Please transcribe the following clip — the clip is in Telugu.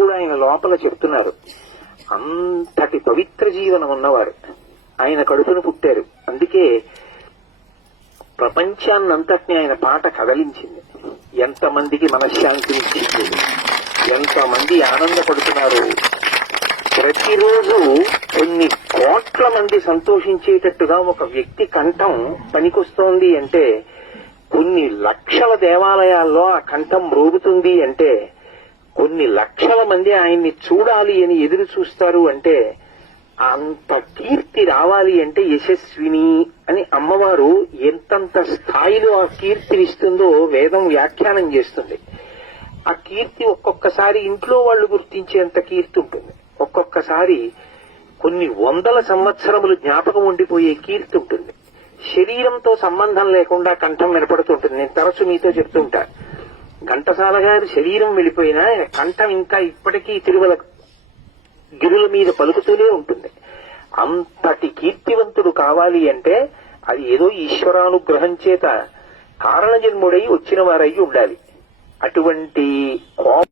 కూడా ఆయన లోపల చెప్తున్నారు. అంతటి పవిత్ర జీవనం ఉన్నవారు ఆయన కడుపును పుట్టారు. అందుకే ప్రపంచాన్నంతటిని ఆయన పాట కదలించింది. ఎంతమందికి మనశ్శాంతినిచ్చింది ఎంతమంది ఆనందపడుతున్నారు. ప్రతిరోజు కొన్ని కోట్ల మంది సంతోషించేటట్టుగా ఒక వ్యక్తి కంఠం పనికొస్తోంది అంటే కొన్ని లక్షల దేవాలయాల్లో ఆ కంఠం మ్రోగుతుంది అంటే కొన్ని లక్షల మంది ఆయన్ని చూడాలి అని ఎదురు చూస్తారు అంటే అంత కీర్తి రావాలి అంటే యశస్విని అని అమ్మవారు ఎంతంత స్థాయిలో ఆ కీర్తినిస్తుందో వేదం వ్యాఖ్యానం చేస్తుంది. ఆ కీర్తి ఒక్కొక్కసారి ఇంట్లో వాళ్ళు గుర్తించేంత కీర్తి ఉంటుంది. ఒక్కొక్కసారి కొన్ని వందల సంవత్సరములు జ్ఞాపకం ఉండిపోయే కీర్తి ఉంటుంది. శరీరంతో సంబంధం లేకుండా కంఠం వినపడుతుంటుంది. నేను తరచు మీతో చెప్తుంటా. ఘంటసాల గారి శరీరం వెళ్ళిపోయినా ఆయన కంఠం ఇంకా ఇప్పటికీ తిరుమల గిరుల మీద పలుకుతూనే ఉంటుంది. అంతటి కీర్తివంతుడు కావాలి అంటే అది ఏదో ఈశ్వరానుగ్రహం చేత కారణజన్ముడై వచ్చిన వారై ఉండాలి. అటువంటి కోపం